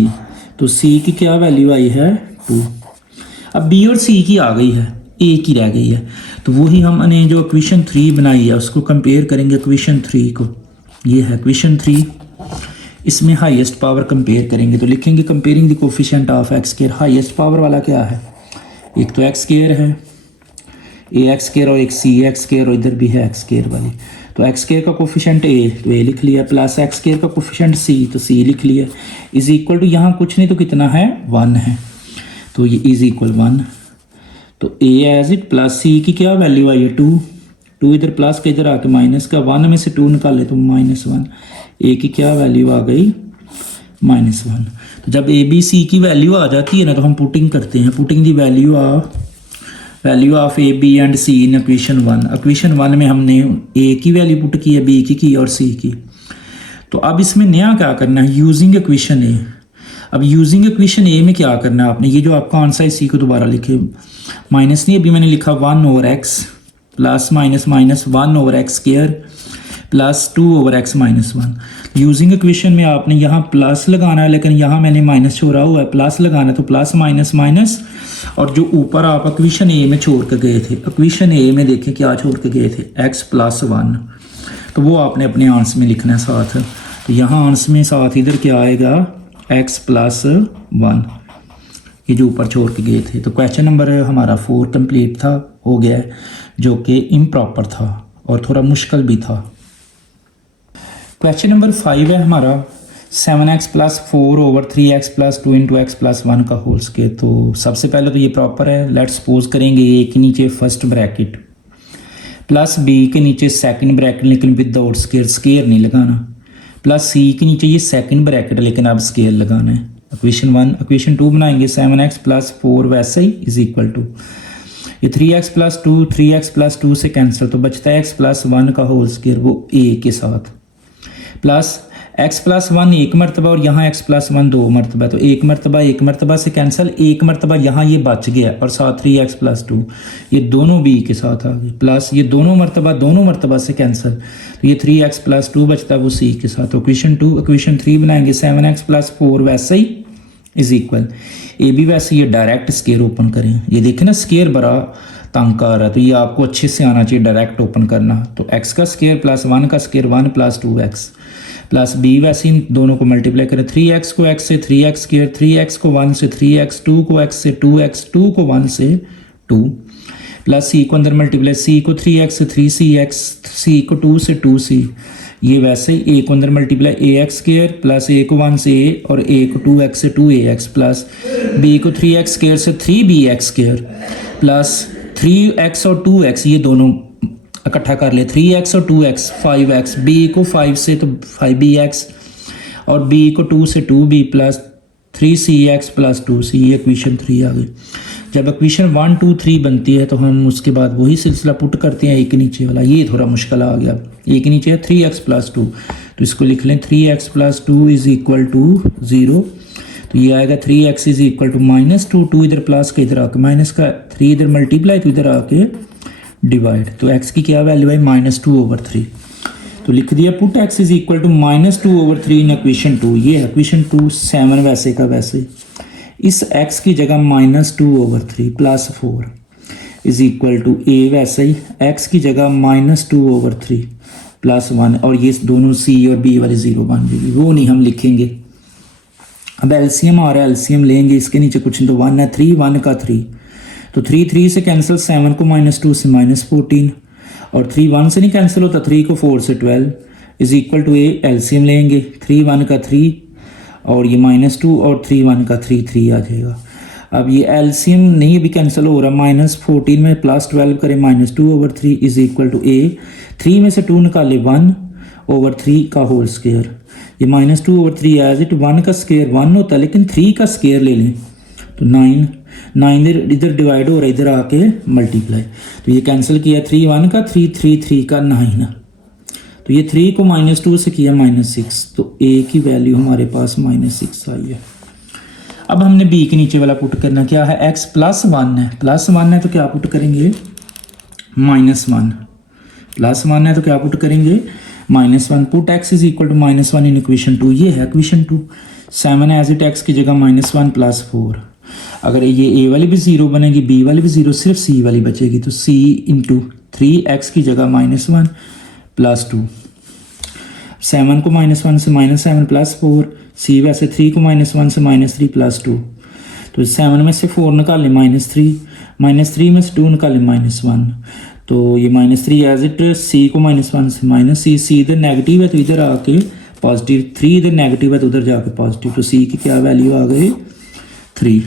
तो c की क्या वैल्यू आई है, 2। अब b और c की आ गई है, a की रह गई है, तो वही हमने जो इक्वेशन 3 बनाई है उसको कंपेयर करेंगे इक्वेशन 3 को। ये है इक्वेशन 3, इसमें हाईएस्ट पावर कंपेयर करेंगे, तो लिखेंगे comparing the coefficient of x square. Highest power वाला क्या है, एक तो एक्स स्क्वायर है, ए एक्स स्क्वायर, और एक सी एक्स स्क्वायर, और इधर भी है एक्स स्क्वायर वाली। तो एक्स स्क्वायर का कोफिशेंट ए तो ए लिख लिया, प्लस एक्स स्क्वायर का कोफिशेंट सी तो सी लिख लिया, इज इक्वल टू यहाँ कुछ नहीं तो कितना है 1 है, तो ये इज इक्वल 1। तो ए एज इट प्लस सी की क्या वैल्यू आई है 2, 2 इधर प्लस का इधर आके माइनस का, 1 में से 2 निकाले तो -1, ए की क्या वैल्यू आ गई -1। तो जब ए बी सी की वैल्यू आ जाती है ना तो हम पुटिंग करते हैं, putting the value of a b and c in equation 1। Equation 1 में हमने ए की वैल्यू पुट की है, बी की और सी की। तो अब इसमें नया क्या करना है, यूजिंग इक्वेशन ए। अब यूजिंग इक्वेशन ए में क्या करना है आपने, ये जो आपका आंसर है इसी को दोबारा लिखे, माइनस नहीं अभी मैंने लिखा 1/x plus minus 1/x square plus 2/x -1। Using equation में आपने यहाँ प्लस लगाना है, लेकिन यहाँ मैंने माइनस छोड़ा हुआ है, प्लस लगाना है तो प्लस माइनस माइनस, और जो ऊपर आप इक्वेशन ए में छोड़ के गए थे, इक्वेशन ए में देखें क्या छोड़ के गए थे, x + 1, तो वो आपने अपने आंसर में लिखना है साथ। तो यहाँ आंसर में साथ इधर क्या आएगा x + 1, ये जो ऊपर छोड़ के गए थे। तो क्वेश्चन नंबर हमारा 4 कंप्लीट था, हो गया है, जो कि इम्प्रॉपर था और थोड़ा मुश्किल भी था। क्वेश्चन नंबर 5 है हमारा 7x + 4/3x + 2 × x + 1 का होल स्क्वायर। तो सबसे पहले तो ये प्रॉपर है, लेट्स सपोज करेंगे ए के नीचे फर्स्ट ब्रैकेट प्लस बी के नीचे सेकंड ब्रैकेट, लेकिन विदाउट स्क्वायर नहीं लगाना, प्लस सी के नीचे ये सेकंड ब्रैकेट लेकिन अब स्क्वायर लगाना है। इक्वेशन 1 इक्वेशन 2 बनाएंगे 7x + 4 वैसे ही इज इक्वल टू ये 3x + 2 3x + 2 से कैंसिल, तो बचता है x + 1 का होल स्क्वायर वो a के साथ, प्लस x + 1 एक मरतबा और यहाँ x + 1 2 मरतबा, तो एक मरतबा से कैंसिल, एक मरतबा यहाँ ये बच गया और साथ 3x + 2 ये दोनों b के साथ आ गए, प्लस ये दोनों मरतबा से कैंसिल, तो ये 3x + 2 बचता है वो c के साथ। इक्वेशन 2 इक्वेशन 3 बनाएंगे 7x + 4 वैसे ही इज इक्वल, ए भी वैसे ये डायरेक्ट स्क्वायर ओपन करें, ये देखें ना स्क्वायर बड़ा तंग कर रहा है, तो ये आपको अच्छे से आना चाहिए डायरेक्ट ओपन करना। तो x का स्क्वायर + 1 का स्क्वायर 1 + 2x प्लस b वैसे इन दोनों को मल्टीप्लाई करें, 3x को x से 3x स्क्वायर, 3x को 1 से 3x, 2 को x से 2x, 2 को 1 से 2, प्लस c को अंदर मल्टीप्लाई, c को 3x से 3cx, c को 2 से 2c, ये वैसे ही a को अंदर multiply ax square plus a को 1 से a और a को 2x से 2ax, प्लस b को 3x स्क्वायर से 3bx स्क्वायर प्लस 3x और 2x ये दोनों इकट्ठा कर ले, 3x और 2x 5x, b को 5 से तो 5bx और b को 2 से 2b plus 3cx plus 2c, ये इक्वेशन 3 आ गई। जब इक्वेशन 1 2 3 बनती है तो हम उसके बाद वही सिलसिला पुट करते हैं, एक के नीचे वाला, ये थोड़ा मुश्किल आ गया, एक के नीचे है 3x + 2, तो इसको लिख लें 3x + 2 इज इक्वल टू 0, तो ये आएगा 3x इज इक्वल टू -2, 2 इधर प्लस का इधर आके माइनस का, 3 इधर मल्टीप्लाई तो इधर आके डिवाइड, तो x की क्या वैल्यू है -2/3, तो लिख दिया put x is equal to -2/3 in equation 2, ये है इक्वेशन 2 7 वैसे का वैसे, इस x की जगह -2/3 + 4 इज इक्वल टू a वैसे ही x की जगह -2/3 + 1, और ये दोनों c और b वाली 0 बन जाएगी, वो नहीं हम लिखेंगे। अब एलसीएम आ रहा है, एलसीएम लेंगे, इसके नीचे कुछ तो 1 है, 3 1 का 3, तो 3 3 से कैंसिल, 7 को -2 से -14, और 3 1 से नहीं कैंसिल होता, 3 को 4 से 12 is equal to a, LCM लेंगे 3 1 का 3 और ये -2 और 3 1 का 3 3 आ जाएगा। अब ये एलसीएम नहीं अभी कैंसिल हो रहा, -14 में +12 करें -2/3 इज इक्वल टू ए, 3 में से 2 निकाले 1/3 का होल स्क्वायर, ये -2/3 एज इट 1 का स्क्वायर 1 होता है, लेकिन 3 का स्क्वायर ले लें तो 9 इधर डिवाइड हो रहा है, इधर आके मल्टीप्लाई, तो ये कैंसिल किया 3 1 का 3 3 3 का 9, तो ये 3 को -2 से किया -6, तो a की वैल्यू हमारे पास -6 आई है। अब हमने b के नीचे वाला पुट करना, क्या है x + 1 है, +1 है तो क्या पुट करेंगे -1, +1 है तो क्या पुट करेंगे -1, put x is equal to -1 in equation 2, ये है इक्वेशन 2, 7 एज इट x की जगह -1 + 4, अगर ये a वाली भी 0 बनेगी, b वाली भी 0, सिर्फ c वाली बचेगी, तो c × 3x की जगह -1 + 2, 7 को -1 से -7 + 4, c वैसे 3 को -1 से -3 + 2, तो 7 में से 4 निकाले -3 में से 2 निकाले -1, तो ये -3 एज इट, सी को -1 से माइनस सी इधर नेगेटिव है तो इधर आके पॉजिटिव, 3 इधर नेगेटिव है तो उधर जाके पॉजिटिव, तो सी की क्या वैल्यू आ गई 3।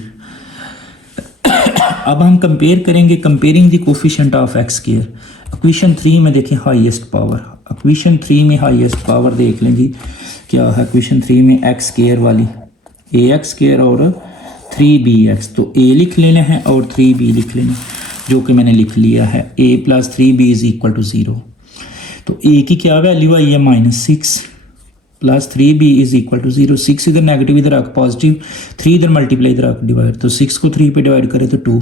अब हम कंपेयर करेंगे, comparing the coefficient of x square. Equation 3 में देखें हाईएस्ट पावर, इक्वेशन 3 में हाईएस्ट पावर देख लें जी क्या है। इक्वेशन 3 में एक्स स्क्वायर वाली ए एक्स स्क्वायर और 3bx, तो a लिख लेना है और 3b लिख लेना, जो कि मैंने लिख लिया है। a + 3b = 0। तो a की क्या वैल्यू आई है -6 + 3b = 0। 6 इधर नेगेटिव इधर आकर पॉजिटिव, 3 इधर मल्टीप्लाई इधर आकर डिवाइड, तो 6 को 3 पे डिवाइड करें तो 2।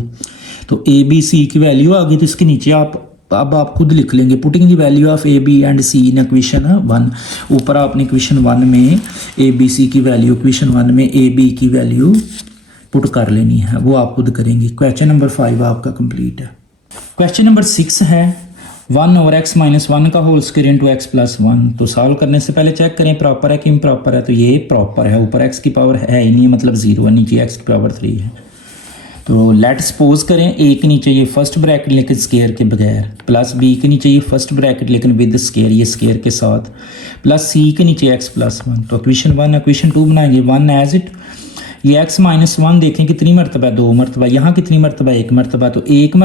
तो a b c की वैल्यू आ गई। तो इसके नीचे अब आप खुद लिख लेंगे, putting the value of a b and c in equation 1। ऊपर आपने इक्वेशन 1 में a b c की वैल्यू, इक्वेशन 1 में a b की वैल्यू पुट कर लेनी है, वो आप खुद करेंगे। क्वेश्चन नंबर 5 आपका कंप्लीट है। क्वेश्चन नंबर 6 है 1/x - 1 का होल स्क्वायर इंटू x + 1। तो सॉल्व करने से पहले चेक करें प्रॉपर है कि इम्प्रॉपर है। तो ये प्रॉपर है, ऊपर x की पावर है ही नहीं, मतलब 0 है, नीचे x की पावर 3 है। तो लेट सपोज करें a के नीचे ये फर्स्ट ब्रैकेट लेकिन स्क्वायर के बगैर, प्लस b के नीचे ये फर्स्ट ब्रैकेट लेकिन विद स्क्वायर, ये स्क्वायर के साथ, प्लस c के नीचे x + 1। तो इक्वेशन 1 इक्वेशन 2 बनाएंगे 1 एज इट, ये x - 1 देखें कितनी मरतबा, 2 मरतबा, यहाँ कितनी मरतबा, 1 मरतबा, तो 1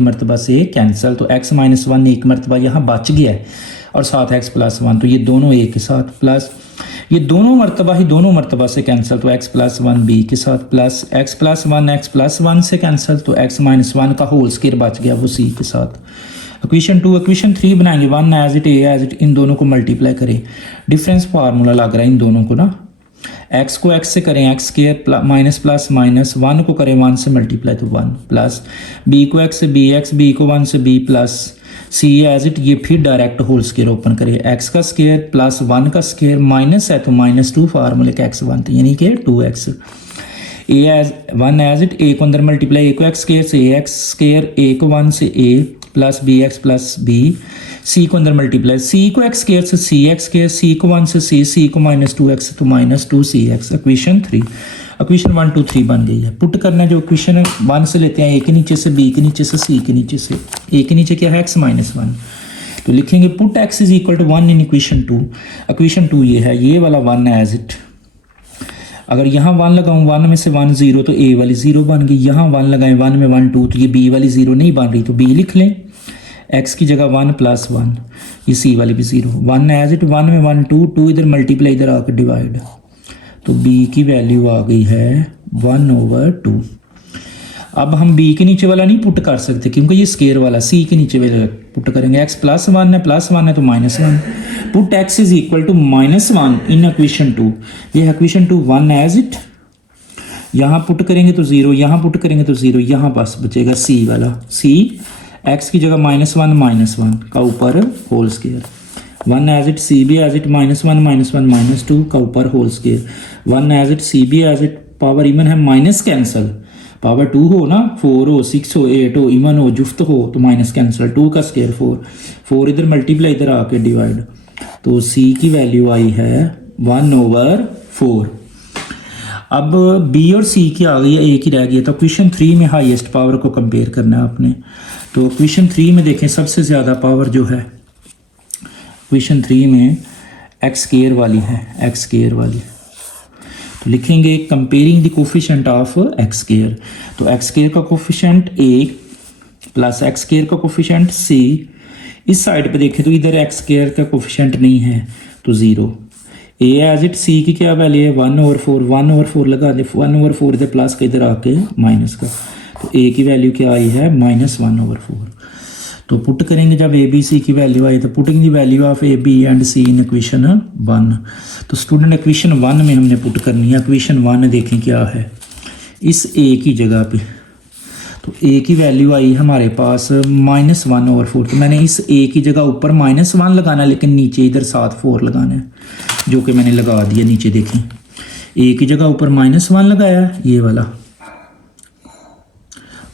मरतबा से कैंसिल, तो x - 1 1 मरतबा यहाँ बच गया है और साथ x + 1, तो ये दोनों a के साथ, प्लस ये दोनों मरतबा से कैंसिल, तो x + 1 b के साथ, प्लस x + 1 से कैंसिल, तो x - 1 का होल स्क्वायर बच गया वो c के साथ। इक्वेशन 2 इक्वेशन 3 बनाएंगे 1 as it, a as it, इन दोनों को मल्टीप्लाई करें। डिफरेंस फार्मूला लग रहा है इन दोनों को ना, x को x से करें x² माइनस प्लस माइनस, 1 को करें 1 से मल्टीप्लाई तो 1, प्लस b को x से bx, b को 1 से b, plus c as it, ये फिर डायरेक्ट होल स्क्वायर ओपन करें, x का स्क्वायर प्लस 1 का स्क्वायर, माइनस है तो -2 फार्मूले का x 1, यानी कि 2x। a as 1 as it, a को अंदर मल्टीप्लाई, a को x स्क्वायर से ax स्क्वायर, a को 1 से a plus bx plus b, c को अंदर मल्टीप्लाई, c को x स्क्वायर से cx स्क्वायर, c को 1 से c को -2x तो -2cx। इक्वेशन 3 इक्वेशन 1 2 3 बन गई है। पुट करना है जो इक्वेशन 1 से लेते हैं, a के नीचे से, b के नीचे से, c के नीचे से। a के नीचे क्या है x - 1, तो लिखेंगे put x = 1 in equation 2। Equation 2 ये है, ये वाला 1 एज इट, अगर यहाँ 1 लगाऊँ, 1 में से 1 0 तो a वाली 0 बन गई, यहाँ 1 लगाएं 1 में 1 2 तो ये b वाली 0 नहीं बन रही, तो b लिख लें, x की जगह 1 + 1, ये c वाली भी 0, 1 एज इट, 1 में 1 2 2 इधर मल्टीप्लाई इधर आकर डिवाइड, तो b की वैल्यू आ गई है 1/2। अब हम b के नीचे वाला नहीं पुट कर सकते क्योंकि ये स्क्वायर वाला, c के नीचे वाला पुट करेंगे, x + 1 है, +1 है तो -1, पुट x = -1 इन इक्वेशन 2। ये इक्वेशन 2 1 एज इट, यहाँ पुट करेंगे तो 0, यहाँ पुट करेंगे तो 0, यहाँ बस बचेगा c वाला, c x की जगह -1 का ऊपर whole square, 1 as it, c भी एज इट, -1 -2 का ऊपर whole square, 1 as it, c भी एज इट, पावर इवन है माइनस कैंसिल, पावर 2 हो ना, 4 हो 6 हो 8 हो इवन हो जुफ्त हो तो माइनस कैंसिल, 2 का स्क्वायर 4 इधर मल्टीप्लाई इधर आके डिवाइड, तो c की वैल्यू आई है 1/4। अब b और c की आ गई है, a की रह गई है, तो इक्वेशन 3 में हाईएस्ट पावर को कंपेयर करना है आपने। तो इक्वेशन 3 में देखें सबसे ज़्यादा पावर जो है इक्वेशन 3 में x² वाली है, x² वाली, तो लिखेंगे comparing the coefficient of x², तो x² का कोफिशिएंट a प्लस x² का कोफिशिएंट c, इस साइड पे देखें तो इधर x² का कोफिशिएंट नहीं है तो 0, a एज इट, c की क्या वैल्यू है 1/4 लगा दे, 1/4 इधर प्लस का इधर आके माइनस का, तो a की वैल्यू क्या आई है -1/4। तो पुट करेंगे जब a b c की वैल्यू आई, तो putting the value of a b and c in equation 1। तो स्टूडेंट इक्वेशन 1 में हमने पुट करनी है, इक्वेशन 1 देखें क्या है इस a की जगह पे, तो a की वैल्यू आई हमारे पास -1/4, तो मैंने इस a की जगह ऊपर -1 लगाना है, लेकिन नीचे इधर साथ 4 लगाना है, जो कि मैंने लगा दिया नीचे देखें, a की जगह ऊपर -1 लगाया ये वाला,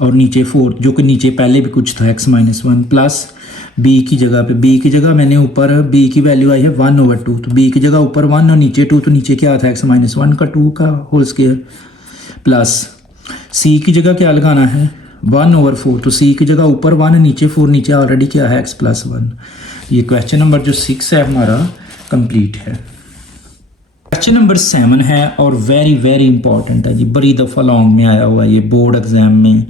और नीचे 4 जो कि नीचे पहले भी कुछ था x - 1, प्लस b की जगह मैंने ऊपर b की वैल्यू आई है 1/2, तो b की जगह ऊपर 1 और नीचे 2, तो नीचे क्या था x - 1 का 2 का होल स्क्वायर, प्लस c की जगह क्या लगाना है 1/4, तो सी की जगह ऊपर 1 नीचे 4, नीचे ऑलरेडी क्या है x+1। ये क्वेश्चन नंबर जो 6 है हमारा कंप्लीट है। क्वेश्चन नंबर 7 है और वेरी वेरी इंपॉर्टेंट है जी, बड़ी दफ़ा लॉन्ग में आया हुआ है ये बोर्ड एग्ज़ाम में,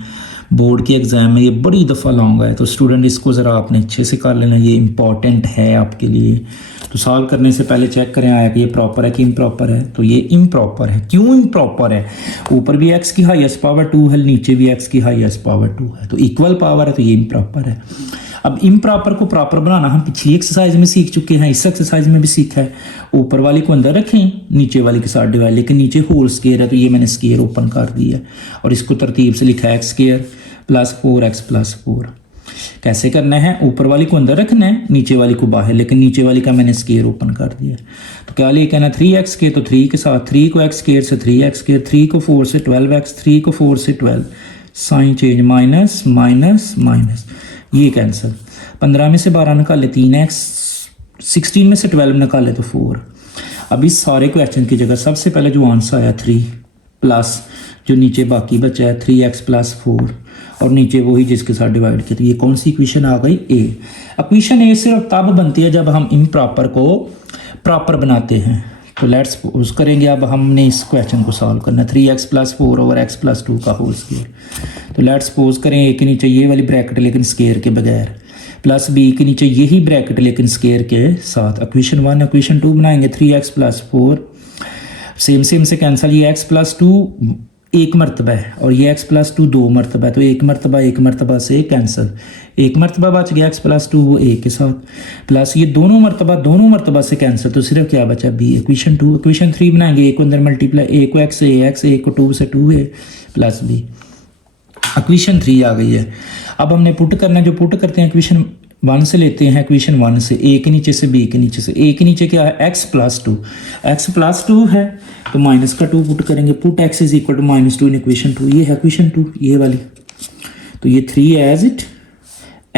बोर्ड के एग्ज़ाम में ये बड़ी दफ़ा लॉन्ग आया, तो स्टूडेंट इसको ज़रा आपने अच्छे से कर लेना, ये इंपॉर्टेंट है आपके लिए। तो सॉल्व करने से पहले चेक करें आया कि ये प्रॉपर है कि इम्प्रॉपर है। तो ये इम्प्रॉपर है। क्यों इम्प्रॉपर है? ऊपर भी x की हाईएस्ट पावर 2 है, नीचे भी x की हाईएस्ट पावर 2 है, तो इक्वल पावर है, तो ये इम्प्रॉपर है। अब इम्प्रॉपर को प्रॉपर बनाना हम पिछली एक्सरसाइज में सीख चुके हैं, इस एक्सरसाइज में भी सीखा है। ऊपर वाली को अंदर रखें, नीचे वाली के साथ डिवाइड, लेकिन नीचे होल स्केयर है तो ये मैंने स्केयर ओपन कर दिया है और इसको तरतीब से लिखा है x² + 4x + 4। कैसे करना है? ऊपर वाली को अंदर रखना है, नीचे वाली को बाहर, लेकिन नीचे वाली का मैंने स्केयर ओपन कर दिया है। तो क्या लेके आना 3x², तो 3 के साथ 3 को x² से 3x², 3 को 4 से 12x, 3 को 4 से 12, sign change minus minus minus, ये कैंसिल। 15 में से 12 निकाले 3x, 16 में से 12 निकाले तो 4। अब इस सारे क्वेश्चन की जगह सबसे पहले जो आंसर आया 3 प्लस जो नीचे बाकी बचा है 3x + 4 और नीचे वही जिसके साथ डिवाइड किया, तो ये कौन सी इक्वेशन आ गई? ए। इक्वेशन ए सिर्फ तब बनती है जब हम इम्प्रॉपर को प्रॉपर बनाते हैं। तो लेट्स सपोज करेंगे, अब हमने इस क्वेश्चन को सॉल्व करना है 3x + 4 / x + 2 का होल स्केयर। तो लेट्स सपोज करें ए के नीचे ये वाली ब्रैकेट लेकिन स्केयर के बगैर, प्लस बी के नीचे यही ब्रैकेट लेकिन स्केयर के साथ। इक्वेशन 1 इक्वेशन 2 बनाएंगे 3x + 4, सेम सेम से कैंसिल, ये x + 2 एक मरतबा है और ये x + 2 2 मरतबा है, तो एक मरतबा से कैंसिल, एक मरतबा बच गया x + 2 वो a के साथ, प्लस ये दोनों मरतबा से कैंसिल, तो सिर्फ क्या बचा b। इक्वेशन 2 इक्वेशन 3 बनाएंगे, a को अंदर मल्टीप्लाई, a को x से ax, a को 2 से 2a + b। इक्वेशन 3 आ गई है। अब हमने पुट करना है, जो पुट करते हैं इक्वेशन 1 से लेते हैं, इक्वेशन 1 से a के नीचे से b के नीचे से, a के नीचे क्या है x + 2 है तो माइनस का 2 पुट करेंगे, पुट x = -2 इन इक्वेशन 2, ये है इक्वेशन 2 ये वाली। तो ये 3 एज इट,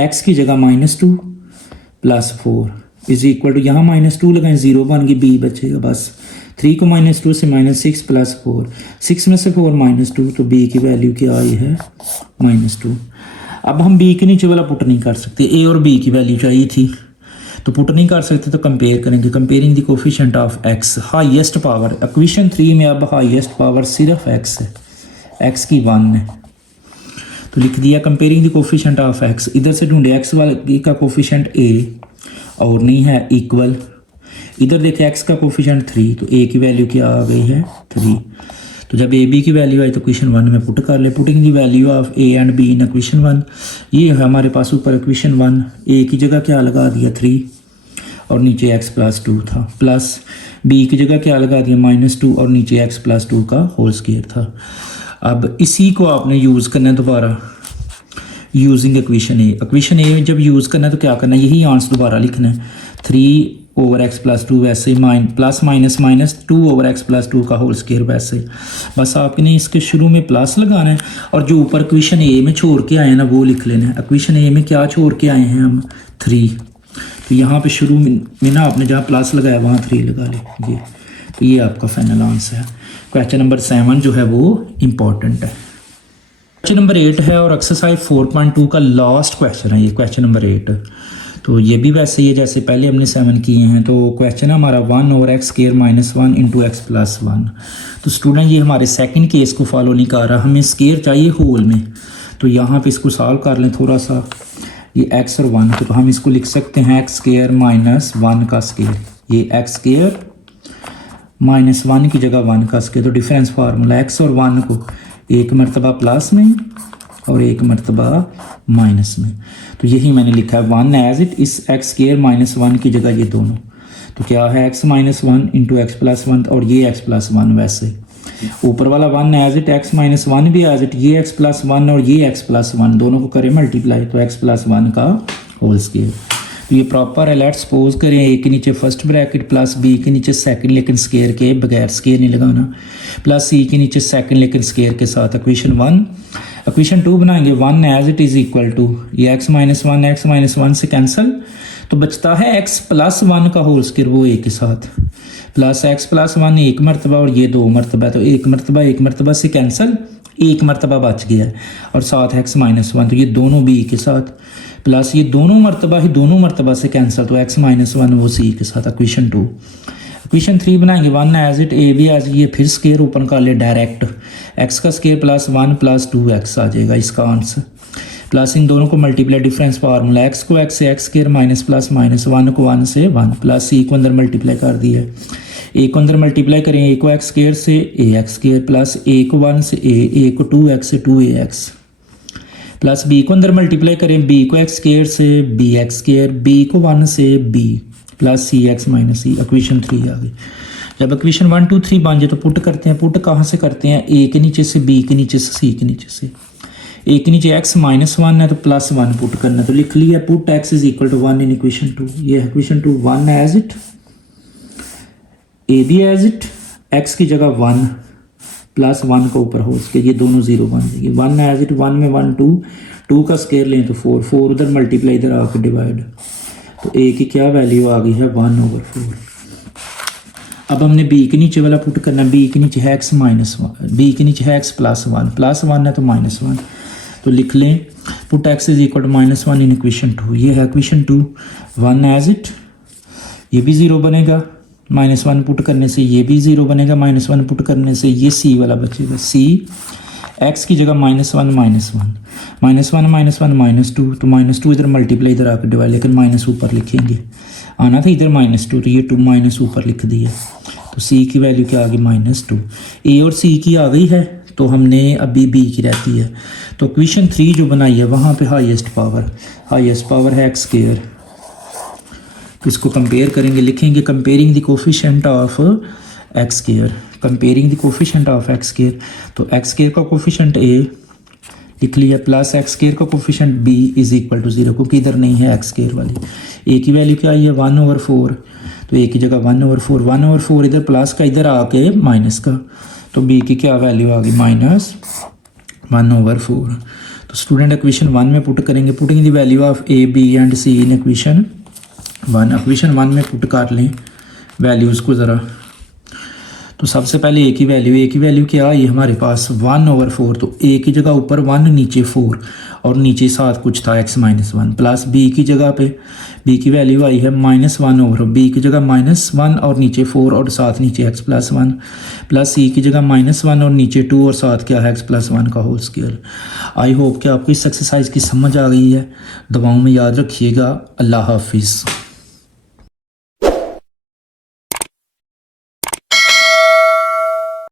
x की जगह -2 + 4 = यहाँ -2 लगाएं, 0 बन गई, b बचेगा बस। 3 को -2 से -6 + 4, 6 में से 4 -2, तो b की वैल्यू क्या आई है -2। अब हम b के नीचे वाला पुट नहीं कर सकते, a और b की वैल्यू चाहिए थी तो पुट नहीं कर सकते, तो कंपेयर करेंगे, comparing the coefficient of x, highest power. Equation 3 में अब हाईएस्ट पावर सिर्फ x है, x की 1 है, तो लिख दिया comparing the coefficient of x। इधर से ढूंढे x वाले का कोफिशिएंट a और नहीं है इक्वल, इधर देखे x का कोफिशिएंट 3, तो a की वैल्यू क्या आ गई है 3। तो जब a b की वैल्यू आई तो इक्वेशन 1 में पुट कर ले, putting the value of a and b in equation 1। ये है हमारे पास ऊपर इक्वेशन 1, a की जगह क्या लगा दिया 3 और नीचे x + 2 था, प्लस b की जगह क्या लगा दिया -2 और नीचे x + 2 का होल स्क्वायर था। अब इसी को आपने यूज़ करना है दोबारा, यूजिंग इक्वेशन ए जब यूज़ करना है तो क्या करना है, यही आंसर दोबारा लिखना है, 3/x + 2 वैसे ही, प्लस माइनस माइनस 2/x + 2 का होल स्क्वायर वैसे। बस आपने इसके शुरू में प्लस लगाना है और जो ऊपर इक्वेशन ए में छोड़ के आए हैं ना वो लिख लेना है। इक्वेशन ए में क्या छोड़ के आए हैं हम 3, तो यहाँ पे शुरू में ना आपने जहाँ प्लस लगाया वहाँ 3 लगा ले, ये तो ये आपका फाइनल आंसर है। क्वेश्चन नंबर 7 जो है वो इम्पॉर्टेंट है। क्वेश्चन नंबर 8 है और एक्सरसाइज 4.2 का लास्ट क्वेश्चन है ये, क्वेश्चन नंबर 8। तो ये भी वैसे ही है जैसे पहले हमने 7 किए हैं। तो क्वेश्चन है हमारा 1/x² - 1 × x + 1। तो स्टूडेंट ये हमारे सेकंड केस को फॉलो नहीं कर रहा, हमें स्केयर चाहिए होल में। तो यहाँ पे इसको सॉल्व कर लें थोड़ा सा, ये x और 1, तो हम इसको लिख सकते हैं x² - 1 का स्केयर, ये x² - 1 की जगह 1 का स्केयर। तो डिफरेंस फार्मूला x और 1 को एक मरतबा प्लस में और एक मरतबा माइनस में, तो यही मैंने लिखा है 1 एज इट, इस x² - 1 की जगह ये दोनों, तो क्या है x - 1 × x + 1 और ये x + 1 वैसे। ऊपर वाला 1 एज इट, x - 1 भी एज इट, ये x + 1 और ये x + 1 दोनों को करें मल्टीप्लाई, तो x + 1 का होल स्केयर। तो ये प्रॉपर है। लेट्स सपोज करें a के नीचे फर्स्ट ब्रैकेट प्लस b के नीचे सेकंड लेकिन स्केयर के बगैर, स्केयर नहीं लगाना, प्लस c के नीचे सेकंड लेकिन स्केयर के साथ। इक्वेशन 1 इक्वेशन 2 बनाएंगे, 1 as it is equal to ये x - 1 से कैंसिल, तो बचता है x + 1 का होल स्केयर वो a के साथ, प्लस x + 1 एक मरतबा और ये 2 मरतबा, तो एक मरतबा से कैंसिल, एक मरतबा बच गया है और साथ एक्स माइनस वन, तो ये दोनों बी के साथ प्लस ये दोनों मरतबा से कैंसिल, तो एक्स माइनस वन वो सी के साथ। इक्वेशन 2। इक्वेशन 3 बनाएंगे 1 एज इट, ए भी एज, ये फिर स्केयर ओपन कर ले डायरेक्ट, एक्स का स्केयर प्लस 1 प्लस 2x आ जाएगा इसका आंसर, प्लस इन दोनों को मल्टीप्लाई, डिफरेंस फार्मूला, एक्स को एक्स से x square minus plus minus, 1 को 1 से 1 प्लस सी को अंदर मल्टीप्लाई कर दिया है, ए को अंदर मल्टीप्लाई करें, ए को एक्स स्केयर से ए एक्स स्केयर प्लस ए को 1 से ए को 2x से 2ax प्लस बी को अंदर मल्टीप्लाई करें, बी को एक्स स्केयर से बी एक्स स्केयर, बी को 1 से बी प्लस सी एक्स माइनस सी। इक्वेशन 3 आ गई। जब इक्वेशन 1 2 3 बन जाए तो पुट करते हैं। पुट कहाँ से करते हैं? ए के नीचे से, बी के नीचे से, सी के नीचे से। ए के नीचे एक्स माइनस 1 है तो प्लस 1 पुट करना है, तो लिख लिया put x is equal to 1 in equation 2। ये है equation 2। 1 as it, A B as it, x की जगह 1 प्लस 1 का ऊपर हो उसके, ये दोनों 0 बन जाएंगे। 1 एज इट, 1 में 1 2 का स्केयर लें तो 4 उधर मल्टीप्लाई इधर आकर डिवाइड, तो ए की क्या वैल्यू आ गई है 1/4। अब हमने बी के नीचे वाला पुट करना है, बी के नीचे है एक्स माइनस 1, बी के नीचे है एक्स प्लस 1, प्लस 1 है तो माइनस 1, तो लिख लें put x is equal to -1 in equation 2। ये है इक्वेशन 2। 1 एज इट, ये भी 0 बनेगा, -1 पुट करने से ये भी 0 बनेगा, -1 पुट करने से ये सी वाला बचेगा, सी एक्स की जगह -1 -2, तो -2 इधर मल्टीप्लाई इधर आकर डिवाइड, लेकिन माइनस ऊपर लिखेंगे, आना था इधर -2 तो ये 2 माइनस ऊपर लिख दिया, तो सी की वैल्यू क्या आ गई -2। ए और सी की आ गई है तो हमने अभी बी की रहती है, तो इक्वेशन 3 जो बनाई है वहाँ पे हाईएस्ट पावर है एक्स स्क्वायर, तो इसको कंपेयर करेंगे, लिखेंगे comparing the coefficient of x square, comparing the coefficient of x square, तो एक्स स्क्वायर का कोफिशिएंट ए लिख लिया प्लस एक्स स्क्वायर का coefficient b is equal to 0, क्योंकि इधर नहीं है एक्स स्क्वायर वाली। ए की वैल्यू क्या आई है 1/4, तो ए की जगह 1/4 इधर प्लस का इधर आके माइनस का, तो बी की क्या वैल्यू आ गई -1/4। तो स्टूडेंट इक्वेशन 1 में पुट करेंगे, putting the value of a b and c in equation 1। Equation 1 में पुट कर लें वैल्यूज़ को ज़रा, तो सबसे पहले ए की वैल्यू क्या आई हमारे पास 1/4, तो ए की जगह ऊपर 1 नीचे 4 और नीचे साथ कुछ था x -1, प्लस बी की जगह पे बी की वैल्यू आई है -1/, बी की जगह -1 और नीचे 4 और साथ नीचे x + 1, प्लस सी की जगह -1 और नीचे 2 और साथ क्या है x + 1 का होल स्क्वायर। आई होप कि आपको इस एक्सरसाइज की समझ आ गई है। दुआओं में याद रखिएगा। अल्लाह हाफिज़।